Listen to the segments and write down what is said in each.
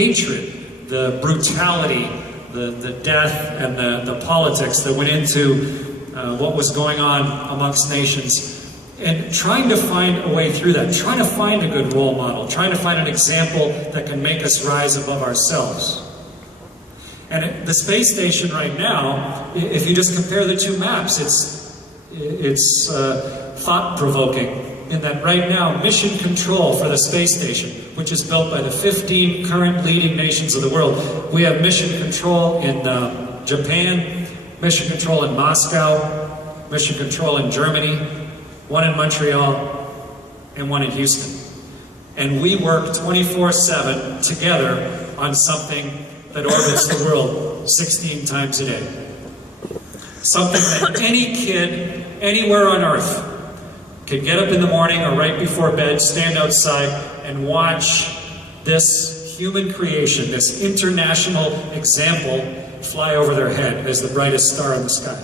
hatred, the brutality, the death, and the politics that went into what was going on amongst nations, and trying to find a way through that, trying to find a good role model, trying to find an example that can make us rise above ourselves. And the space station right now, if you just compare the two maps, it's thought-provoking in that right now, mission control for the space station, which is built by the 15 current leading nations of the world. We have mission control in Japan, mission control in Moscow, mission control in Germany, one in Montreal, and one in Houston. And we work 24/7 together on something that orbits the world 16 times a day. Something that any kid anywhere on Earth could get up in the morning or right before bed, stand outside and watch this human creation, this international example, fly over their head as the brightest star in the sky.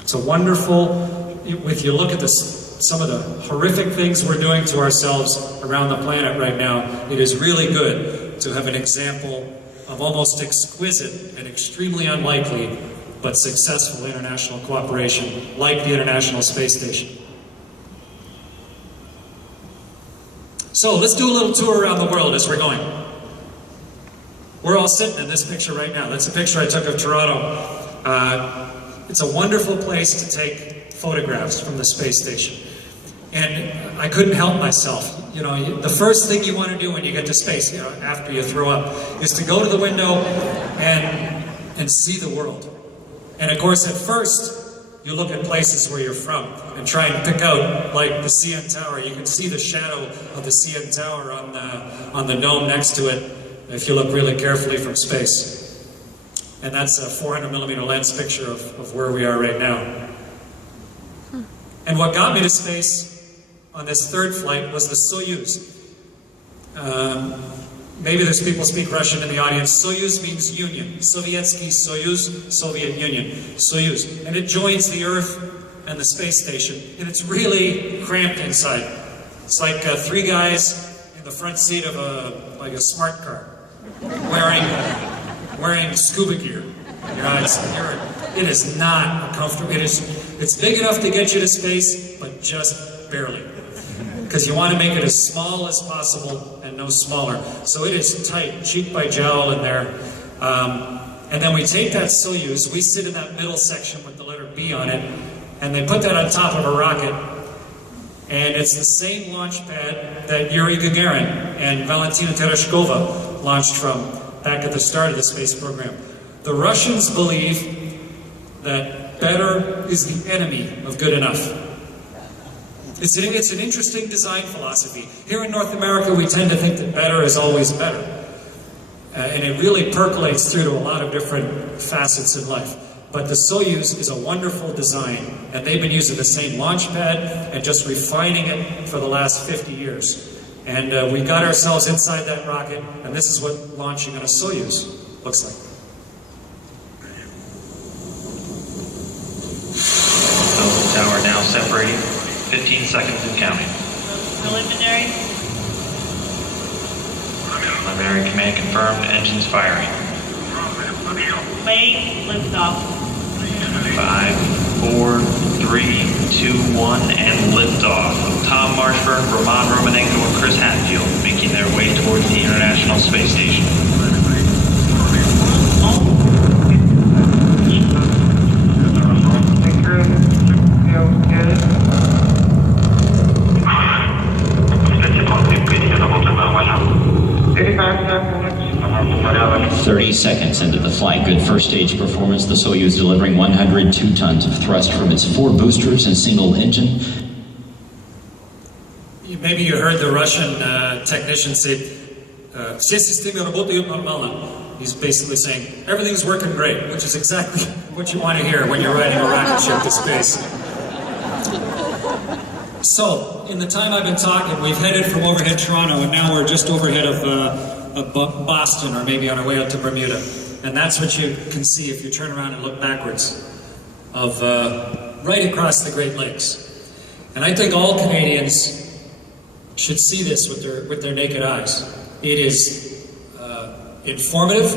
It's a wonderful, if you look at some of the horrific things we're doing to ourselves around the planet right now, it is really good to have an example of almost exquisite and extremely unlikely but successful international cooperation like the International Space Station. So let's do a little tour around the world as we're going. We're all sitting in this picture right now. That's a picture I took of Toronto. It's a wonderful place to take photographs from the space station. And I couldn't help myself. You know, the first thing you want to do when you get to space, you know, after you throw up, is to go to the window and see the world. And of course, at first, you look at places where you're from and try and pick out, like the CN Tower. You can see the shadow of the CN Tower on the dome next to it if you look really carefully from space. And that's a 400mm lens picture of where we are right now. And what got me to space on this third flight was the Soyuz. Maybe there's people speak Russian in the audience. Soyuz means union. Sovietsky Soyuz, Soviet Union. Soyuz. And it joins the Earth and the space station. And it's really cramped inside. It's like three guys in the front seat of a smart car, wearing scuba gear. You know, it is not comfortable. It's big enough to get you to space, but just barely. Because you want to make it as small as possible and no smaller. So it is tight, cheek by jowl in there. And then we take that Soyuz, we sit in that middle section with the letter B on it, and they put that on top of a rocket. And it's the same launch pad that Yuri Gagarin and Valentina Tereshkova launched from back at the start of the space program. The Russians believe that better is the enemy of good enough. It's an interesting design philosophy. Here in North America, we tend to think that better is always better. And it really percolates through to a lot of different facets in life. But the Soyuz is a wonderful design, and they've been using the same launch pad and just refining it for the last 50 years. And we got ourselves inside that rocket, and this is what launching on a Soyuz looks like. So, tower now separating. 15 seconds and counting. Preliminary. Preliminary command confirmed. Engines firing. Wait, lift off. 5, 4, 3, 2, 1, and liftoff of Tom Marshburn, Roman Romanenko, and Chris Hadfield making their way towards the International Space Station. Seconds into the flight. Good first stage performance. The Soyuz delivering 102 tons of thrust from its 4 boosters and single engine. Maybe you heard the Russian technician say, he's basically saying, everything's working great, which is exactly what you want to hear when you're riding a rocket ship to space. So, in the time I've been talking, we've headed from overhead Toronto, and now we're just overhead of Boston, or maybe on our way out to Bermuda. And that's what you can see if you turn around and look backwards, of right across the Great Lakes. And I think all Canadians should see this with their naked eyes. It is informative,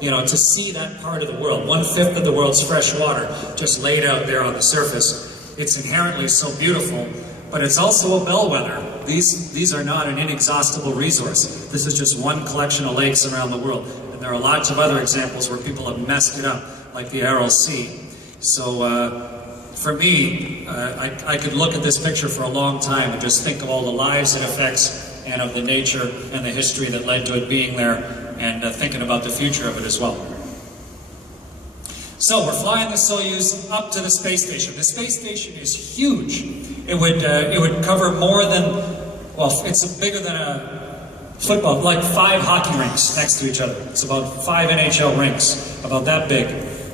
you know, to see that part of the world, 1/5 of the world's fresh water just laid out there on the surface. It's inherently so beautiful, but it's also a bellwether. These are not an inexhaustible resource. This is just one collection of lakes around the world. And there are lots of other examples where people have messed it up, like the Aral Sea. So for me, I could look at this picture for a long time and just think of all the lives it affects and of the nature and the history that led to it being there, and thinking about the future of it as well. So we're flying the Soyuz up to the space station. The space station is huge. It would cover more than, well, it's bigger than a football, like 5 hockey rinks next to each other. It's about 5 NHL rinks, about that big.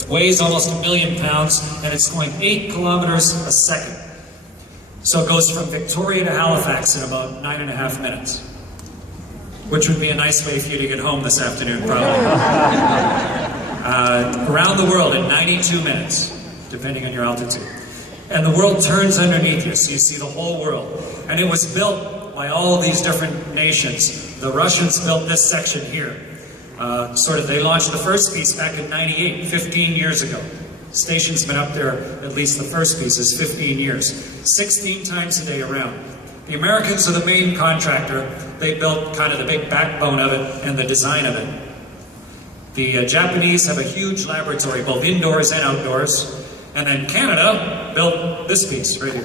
Weighs almost 1 million pounds, and it's going 8 kilometers a second. So it goes from Victoria to Halifax in about 9.5 minutes, which would be a nice way for you to get home this afternoon, probably. Around the world in 92 minutes, depending on your altitude. And the world turns underneath you, so you see the whole world. And it was built by all these different nations. The Russians built this section here. They launched the first piece back in '98, 15 years ago. The station's been up there, at least the first piece, is 15 years. 16 times a day around. The Americans are the main contractor. They built kind of the big backbone of it and the design of it. The Japanese have a huge laboratory, both indoors and outdoors. And then Canada built this piece right here.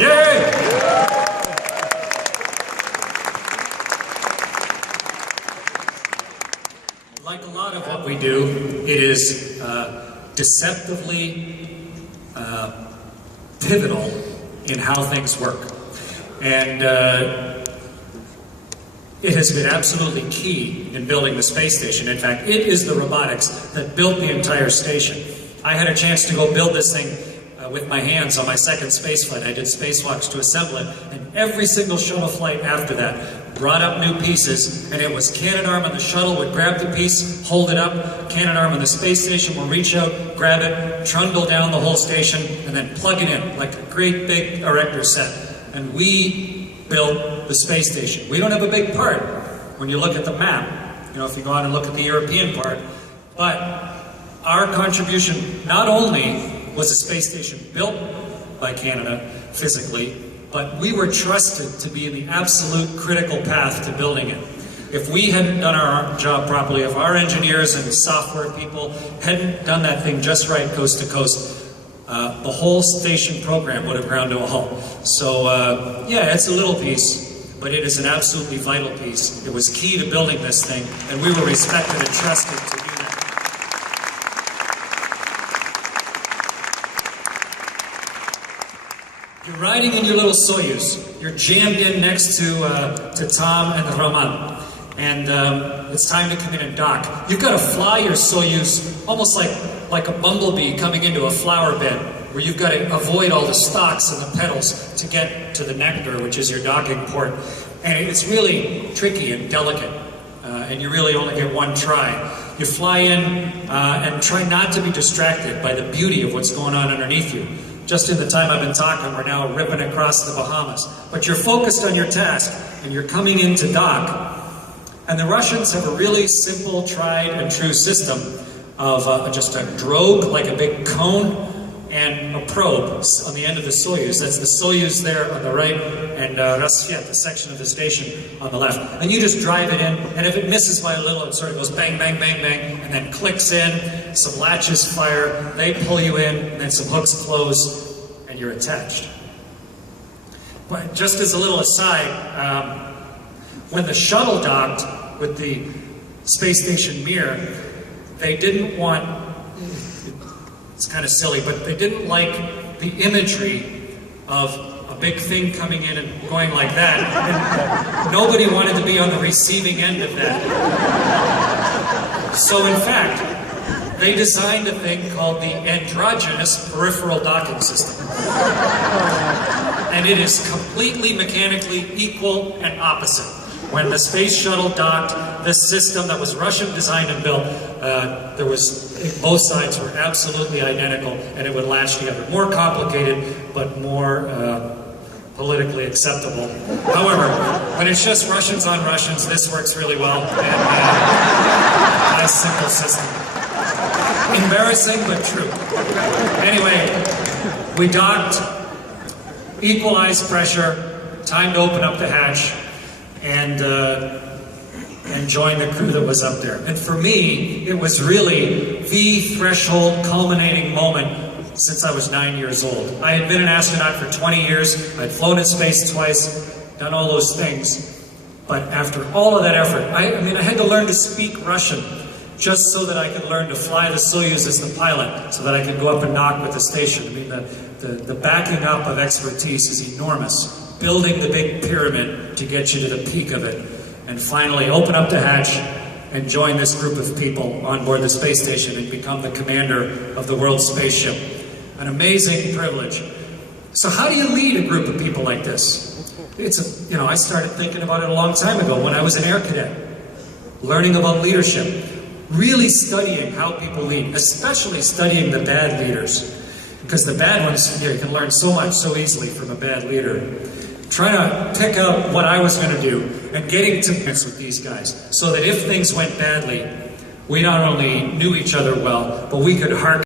Yay! Like a lot of what we do, it is deceptively pivotal in how things work. And it has been absolutely key in building the space station. In fact, it is the robotics that built the entire station. I had a chance to go build this thing with my hands on my second space flight. I did spacewalks to assemble it, and every single shuttle flight after that brought up new pieces, and it was Canadarm on the shuttle would grab the piece, hold it up, Canadarm on the space station will reach out, grab it, trundle down the whole station, and then plug it in like a great big erector set. And we built the space station. We don't have a big part when you look at the map, you know, if you go on and look at the European part, but our contribution not only was the space station built by Canada physically, but we were trusted to be in the absolute critical path to building it. If we hadn't done our job properly, if our engineers and software people hadn't done that thing just right coast to coast, the whole station program would have ground to a halt. So, yeah, it's a little piece, but it is an absolutely vital piece. It was key to building this thing, and we were respected and trusted to do that. You're riding in your little Soyuz. You're jammed in next to Tom and Roman. And it's time to come in and dock. You've got to fly your Soyuz almost like a bumblebee coming into a flower bed, where you've got to avoid all the stalks and the petals to get to the nectar, which is your docking port. And it's really tricky and delicate, and you really only get one try. You fly in and try not to be distracted by the beauty of what's going on underneath you. Just in the time I've been talking, we're now ripping across the Bahamas. But you're focused on your task, and you're coming in to dock. And the Russians have a really simple, tried and true system of just a drogue, like a big cone, and a probe on the end of the Soyuz. That's the Soyuz there on the right, and Rasvet, the section of the station, on the left. And you just drive it in, and if it misses by a little, it sort of goes bang, bang, bang, bang, and then clicks in, some latches fire, they pull you in, and then some hooks close, and you're attached. But just as a little aside, when the shuttle docked with the space station Mir, they didn't want, it's kind of silly, but they didn't like the imagery of a big thing coming in and going like that. And nobody wanted to be on the receiving end of that. So in fact, they designed a thing called the androgynous peripheral docking system. And it is completely mechanically equal and opposite. When the space shuttle docked, this system that was Russian designed and built, both sides were absolutely identical, and it would latch together. More complicated, but more politically acceptable. However, when it's just Russians on Russians, this works really well. And nice simple system. Embarrassing, but true. Anyway, we docked, equalized pressure, time to open up the hatch, and join the crew that was up there. And for me, it was really the threshold culminating moment since I was 9 years old. I had been an astronaut for 20 years, I'd flown in space twice, done all those things, but after all of that effort, I had to learn to speak Russian just so that I could learn to fly the Soyuz as the pilot, so that I could go up and knock with the station. I mean, the backing up of expertise is enormous. Building the big pyramid to get you to the peak of it, and finally open up the hatch and join this group of people on board the space station and become the commander of the world spaceship. An amazing privilege. So how do you lead a group of people like this? I started thinking about it a long time ago when I was an air cadet, learning about leadership, really studying how people lead, especially studying the bad leaders, because the bad ones, you can learn so much so easily from a bad leader. Trying to pick out what I was going to do and getting to mix with these guys so that if things went badly, we not only knew each other well, but we could hearken